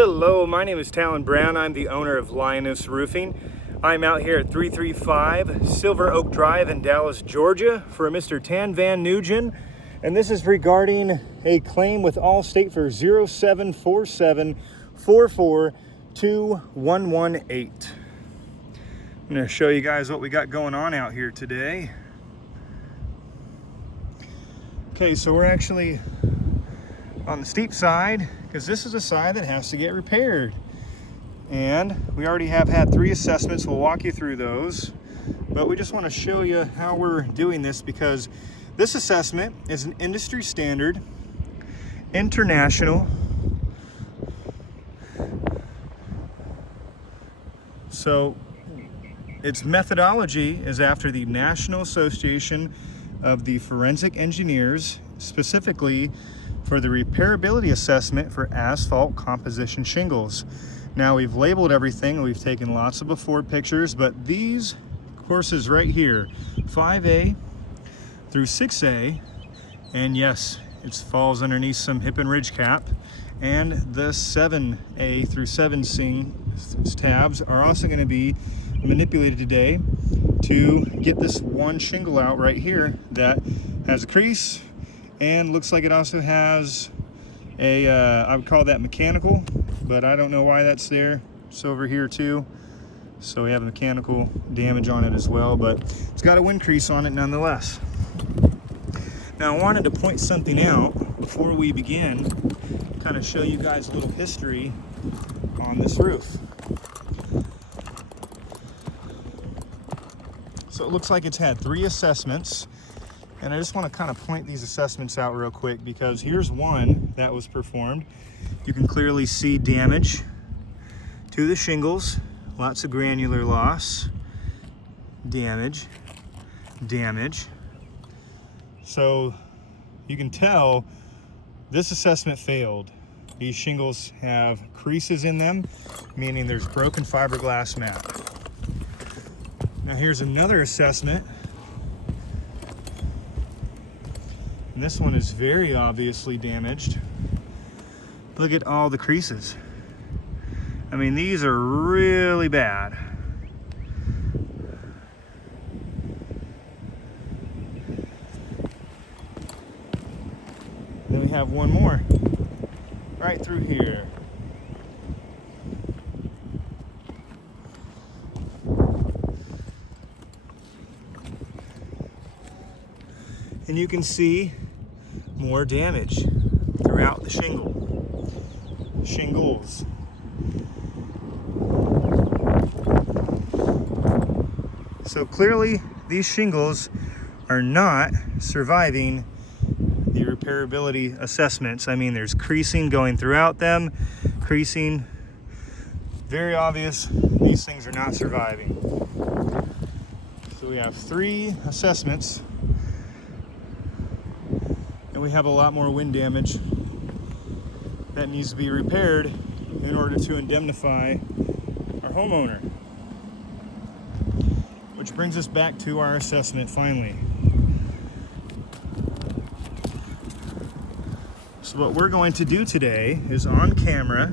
Hello, my name is Talon Brown. I'm the owner of Lioness Roofing. I'm out here at 335 Silver Oak Drive in Dallas, Georgia for Mr. Tan Van Nguyen. And this is regarding a claim with Allstate for 07474421118. I'm going to show you guys what we got going on out here today. Okay, so we're actually on the steep side because this is a side that has to get repaired. And we already have had 3 assessments. We'll walk you through those. But we just want to show you how we're doing this because this assessment is an industry standard, international. So its methodology is after the National Association of the Forensic Engineers, specifically for the repairability assessment for asphalt composition shingles. Now we've labeled everything, we've taken lots of before pictures, but these courses right here, 5A through 6A, and yes, it falls underneath some hip and ridge cap, and the 7A through 7C tabs are also going to be manipulated today to get this one shingle out right here that has a crease and looks like it also has a, I would call that mechanical, but I don't know why that's there. It's over here too. So we have mechanical damage on it as well, but it's got a wind crease on it nonetheless. Now I wanted to point something out before we begin, kind of show you guys a little history on this roof. So it looks like it's had 3 assessments, and I just want to kind of point these assessments out real quick because here's one that was performed. You can clearly see damage to the shingles, lots of granular loss, damage. So you can tell this assessment failed. These shingles have creases in them, meaning there's broken fiberglass mat. Now here's another assessment. And this one is very obviously damaged. Look at all the creases. I mean, these are really bad. Then we have one more right through here. And you can see more damage throughout the shingles. So clearly these shingles are not surviving the repairability assessments. I mean, there's creasing going throughout them, very obvious. These things are not surviving. So we have 3 assessments. And we have a lot more wind damage that needs to be repaired in order to indemnify our homeowner. Which brings us back to our assessment finally. So what we're going to do today is on camera,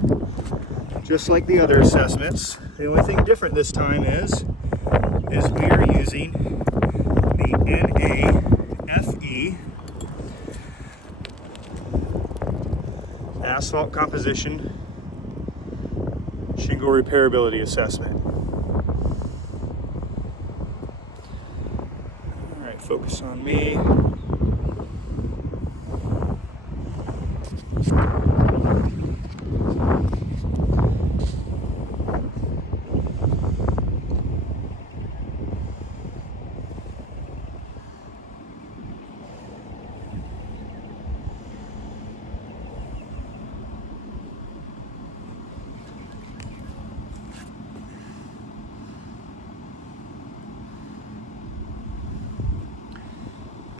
just like the other assessments. The only thing different this time is we are using the NAFE Asphalt composition shingle repairability assessment. All right, focus on me.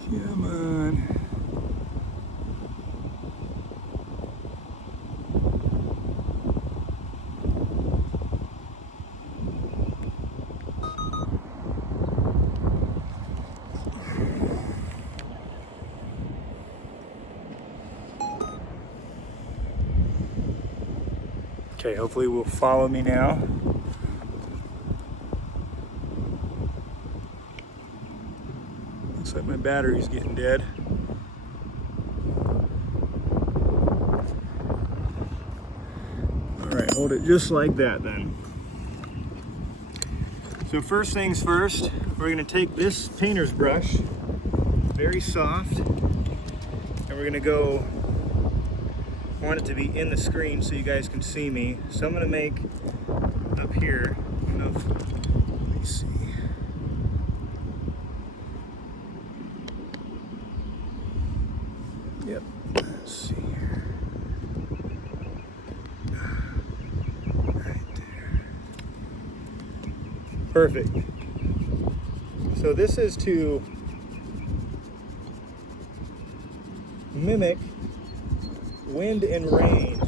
Come on. Okay, hopefully will follow me now. Looks like my battery's getting dead. All right, hold it just like that then. So first things first, we're gonna take this painter's brush, very soft, and we're gonna go, I want it to be in the screen so you guys can see me. So I'm gonna make up here, let me see. Yep, let's see here. Right there. Perfect. So this is to mimic wind and rain.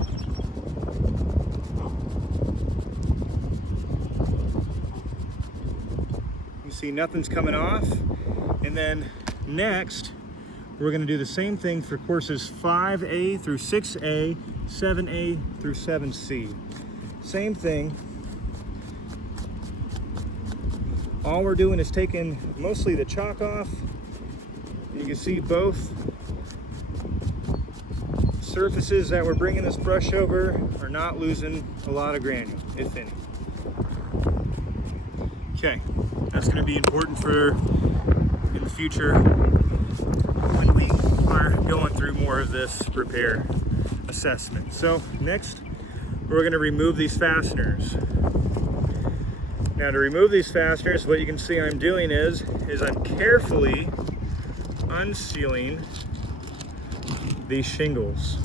You see nothing's coming off. And then next, we're going to do the same thing for courses 5A through 6A, 7A through 7C. Same thing. All we're doing is taking mostly the chalk off. You can see both surfaces that we're bringing this brush over are not losing a lot of granule, if any. Okay, that's going to be important for in the future when we are going through more of this repair assessment. So next, we're going to remove these fasteners. Now to remove these fasteners, what you can see I'm doing is I'm carefully unsealing these shingles.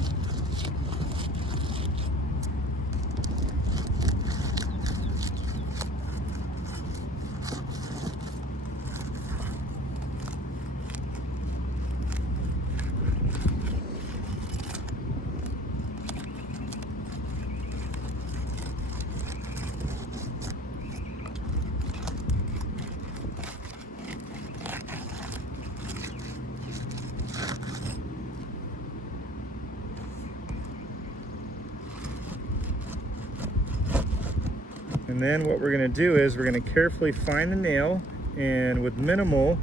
And then what we're going to do is we're going to carefully find the nail, and with minimal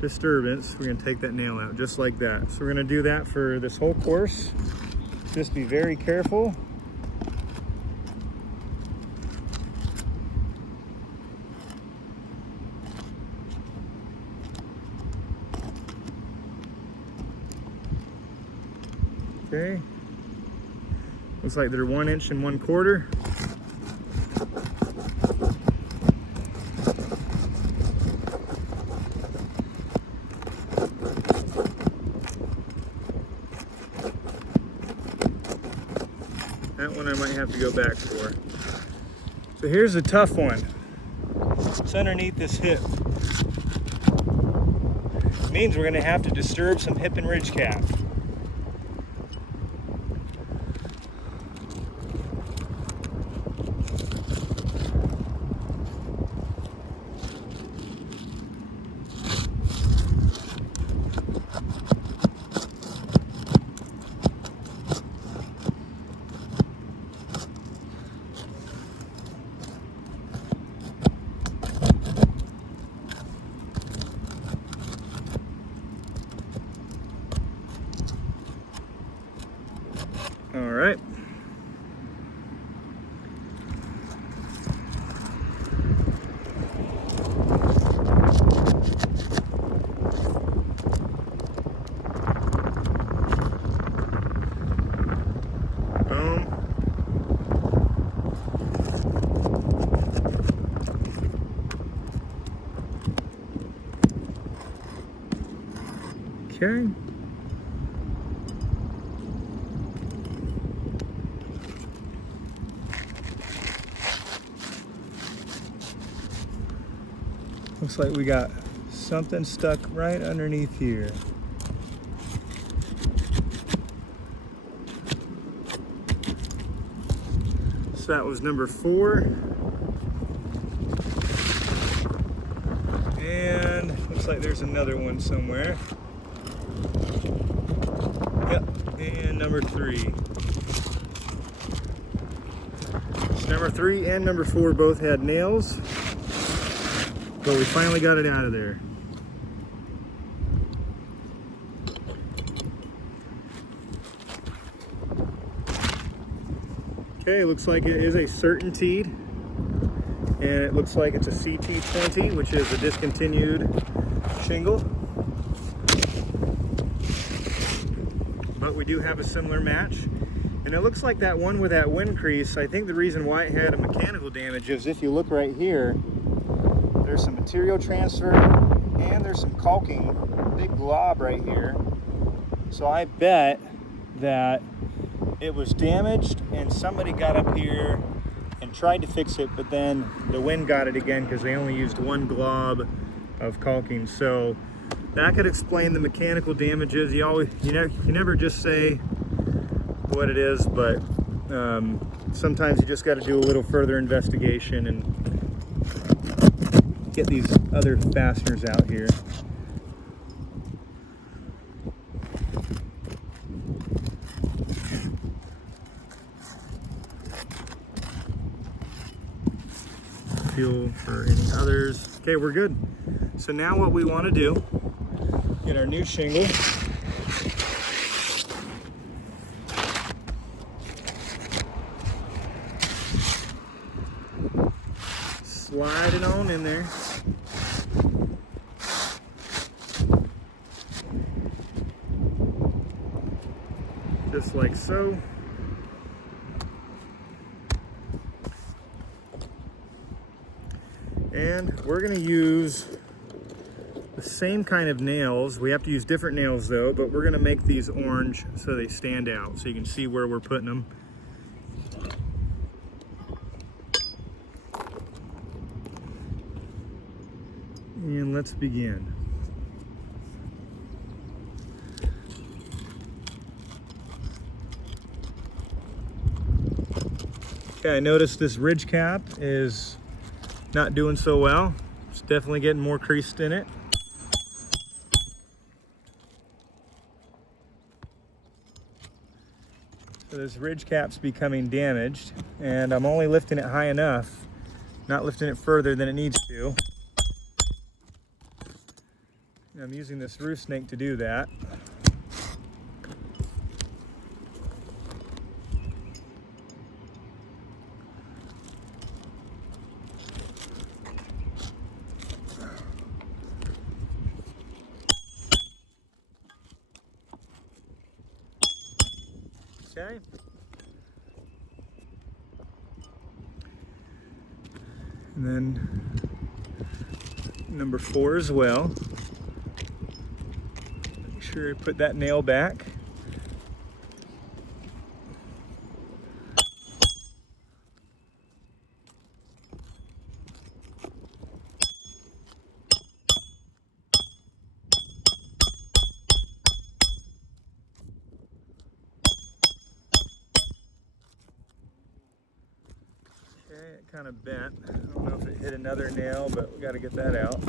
disturbance, we're going to take that nail out just like that. So we're going to do that for this whole course. Just be very careful. Okay. Looks like they're 1 1/4 inches. That one I might have to go back for. So here's a tough one. It's underneath this hip. It means we're going to have to disturb some hip and ridge cap. All right. Boom. Okay. Looks like we got something stuck right underneath here. So that was number 4. And looks like there's another one somewhere. Yep, and number 3. Number 3 and number 4 both had nails, but we finally got it out of there. Okay, looks like it is a certainty, and it looks like it's a CT20, which is a discontinued shingle. But we do have a similar match. And it looks like that one with that wind crease, I think the reason why it had a mechanical damage is if you look right here, there's some material transfer and there's some caulking, big glob right here. So I bet that it was damaged and somebody got up here and tried to fix it, but then the wind got it again because they only used one glob of caulking. So that could explain the mechanical damages. You never just say what it is, but sometimes you just got to do a little further investigation and get these other fasteners out here. Feel for any others. Okay, we're good. So now what we want to do, get our new shingle. Slide it on in there. Just like so. And we're going to use the same kind of nails. We have to use different nails though, but we're going to make these orange so they stand out, so you can see where we're putting them. And let's begin. Okay, I noticed this ridge cap is not doing so well. It's definitely getting more creased in it. So this ridge cap's becoming damaged, and I'm only lifting it high enough, not lifting it further than it needs to. And I'm using this roof snake to do that. Okay. And then number 4 as well. Make sure you put that nail back. Okay, it kind of bent. I don't know if it hit another nail, but we got to get that out.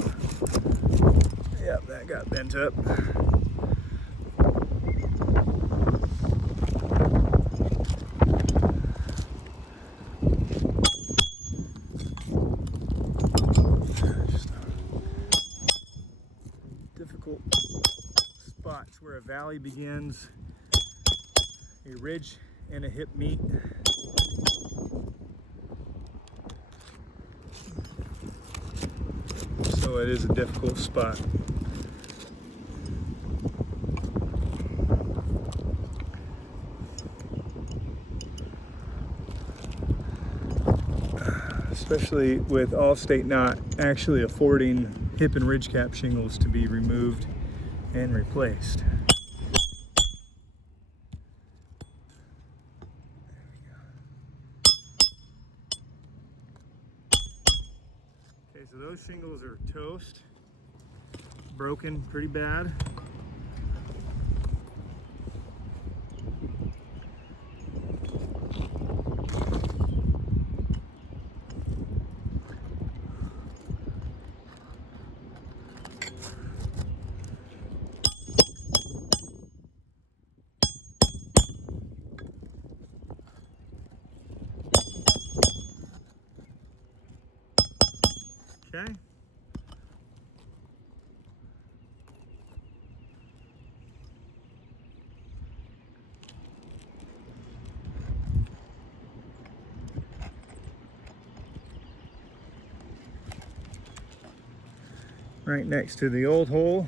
Yep, that got bent up. Difficult spots where a valley begins, a ridge and a hip meet. So it is a difficult spot. Especially with Allstate not actually affording hip and ridge cap shingles to be removed and replaced. Okay, so those shingles are toast, broken pretty bad. Okay. Right next to the old hole.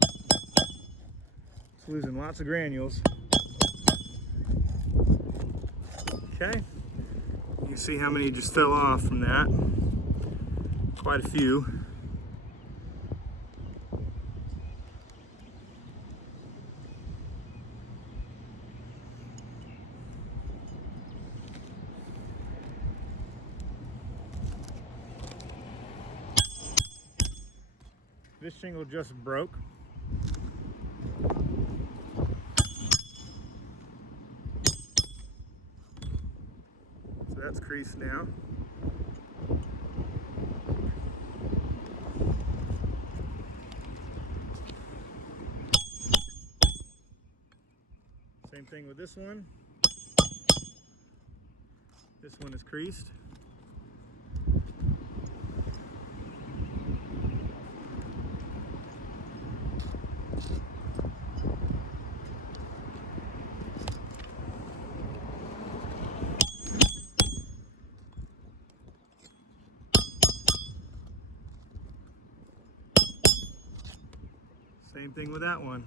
It's losing lots of granules. Okay. You can see how many just fell off from that. Quite a few. This shingle just broke. So that's creased now. Same thing with this one. This one is creased. Same thing with that one.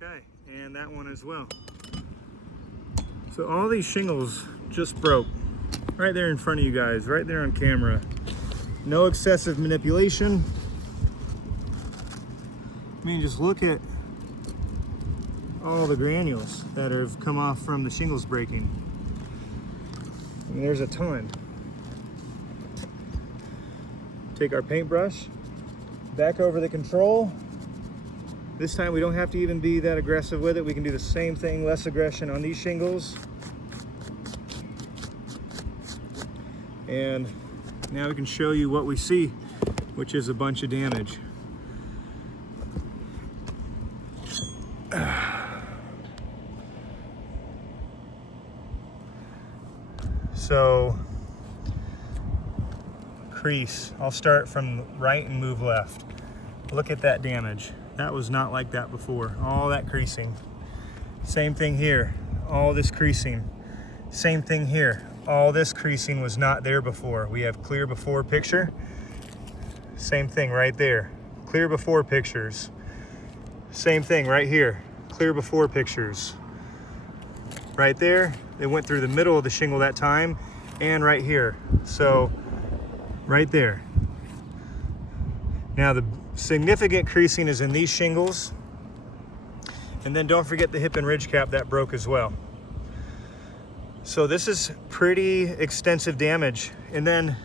Okay, and that one as well. So all these shingles just broke right there in front of you guys, right there on camera. No excessive manipulation. I mean, just look at all the granules that have come off from the shingles breaking. I mean, there's a ton. Take our paintbrush, back over the control. This time we don't have to even be that aggressive with it. We can do the same thing, less aggression on these shingles. And now we can show you what we see, which is a bunch of damage. So, crease. I'll start from right and move left. Look at that damage. That was not like that before. All that creasing. Same thing here. All this creasing. Same thing here. All this creasing was not there before. We have clear before picture. Same thing right there. Clear before pictures. Same thing right here. Clear before pictures. Right there. It went through the middle of the shingle that time, and right here. So, right there. Now the significant creasing is in these shingles. And then don't forget the hip and ridge cap that broke as well. So this is pretty extensive damage. And then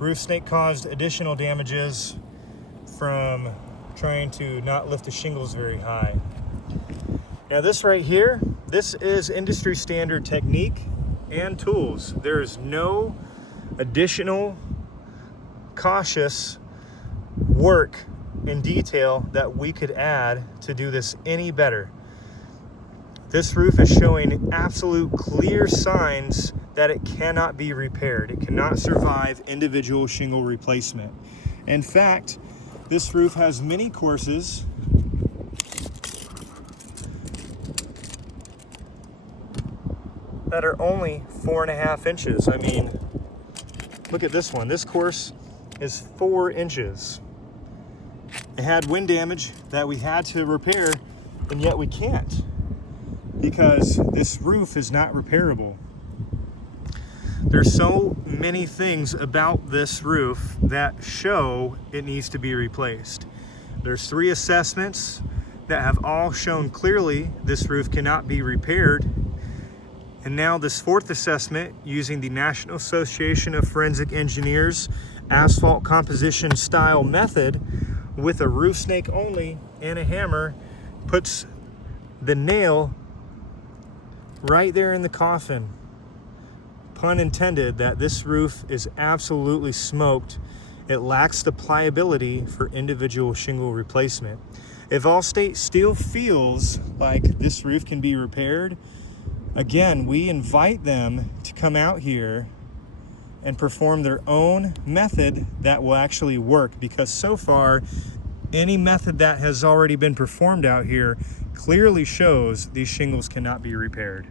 roof snake caused additional damages from trying to not lift the shingles very high. Now this right here, this is industry standard technique and tools. There's no additional cautious work in detail that we could add to do this any better. This roof is showing absolute clear signs that it cannot be repaired. It cannot survive individual shingle replacement. In fact, this roof has many courses that are only 4.5 inches. I mean, look at this one. This course is 4 inches. It had wind damage that we had to repair, and yet we can't because this roof is not repairable. There's so many things about this roof that show it needs to be replaced. There's 3 assessments that have all shown clearly this roof cannot be repaired. And now this 4th assessment, using the National Association of Forensic Engineers asphalt composition style method with a roof snake only and a hammer, puts the nail right there in the coffin. pun intended, that this roof is absolutely smoked. It lacks the pliability for individual shingle replacement. If Allstate still feels like this roof can be repaired, again, we invite them to come out here and perform their own method that will actually work, because so far, any method that has already been performed out here clearly shows these shingles cannot be repaired.